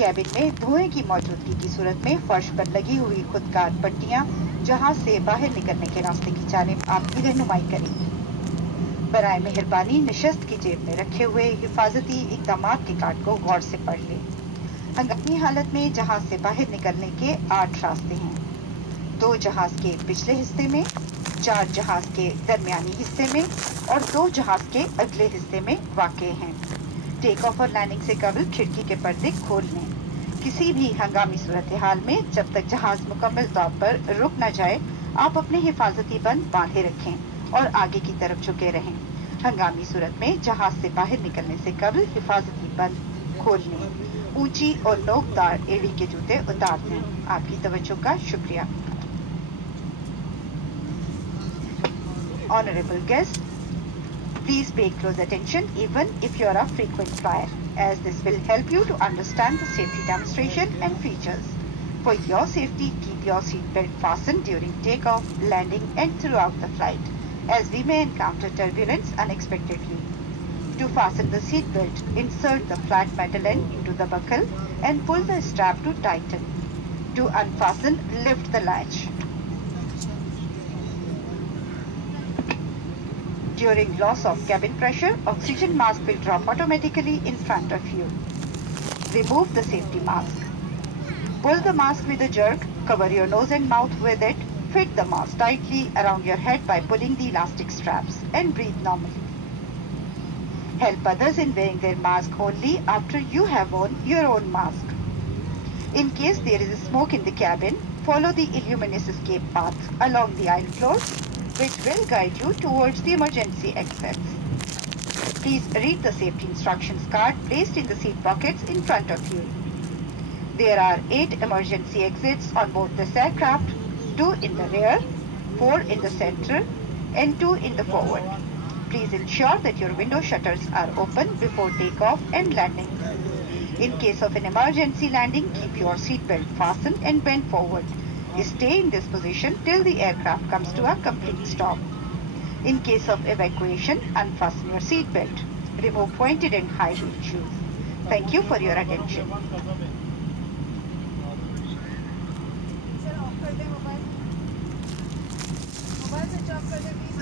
Cabin में धुएं की मौजूदगी की सूरत में फर्श पर लगी हुई खुदकार पट्टियां जहाज से बाहर निकलने के रास्ते की जानिब आपकी रहनुमाई करेंगी। बराए मेहरबानी नशस्त की जेब में रखे हुए हिफाजती इकदामात के कार्ड को गौर से पढ़ लें। हंगामी हालत में जहाज से बाहर निकलने के 8 रास्ते हैं। 2 जहाज के पिछले हिस्से में, 4 जहाज के दरमियानी हिस्से में और 2 जहाज के अगले हिस्से में वाक़ हैं। टेक ऑफ और लैंडिंग से कबल खिड़की के पर्दे खोल लें। किसी भी हंगामी सूरत हाल में जब तक जहाज मुकम्मल तौर पर रुक न जाए, आप अपने हिफाजती बंद बांधे रखें और आगे की तरफ झुके रहें। हंगामी सूरत में जहाज से बाहर निकलने से कबल हिफाजती बंद खोल लें। ऊंची और नोकदार एड़ी के जूते उतार दें। आपकी तवज्जो का शुक्रिया। Honorable guests, please pay close attention even if you are a frequent flyer, as this will help you to understand the safety demonstration and features. For your safety, keep your seatbelt fastened during takeoff, landing and throughout the flight, as we may encounter turbulence unexpectedly. To fasten the seatbelt, insert the flat metal end into the buckle and pull the strap to tighten. To unfasten, lift the latch. During loss of cabin pressure, oxygen mask will drop automatically in front of you. Remove the safety mask. Pull the mask with a jerk, cover your nose and mouth with it, fit the mask tightly around your head by pulling the elastic straps, and breathe normally. Help others in wearing their mask only after you have worn your own mask. In case there is smoke in the cabin, follow the illuminous escape path along the aisle floors, which will guide you towards the emergency exits. Please read the safety instructions card placed in the seat pockets in front of you. There are 8 emergency exits on board this aircraft, 2 in the rear, 4 in the center, and 2 in the forward. Please ensure that your window shutters are open before takeoff and landing. In case of an emergency landing, keep your seatbelt fastened and bent forward. Stay in this position till the aircraft comes to a complete stop. In case of evacuation, unfasten your seatbelt. Remove pointed and high-heeled shoes. Thank you for your attention. Mobile switch off कर दे please.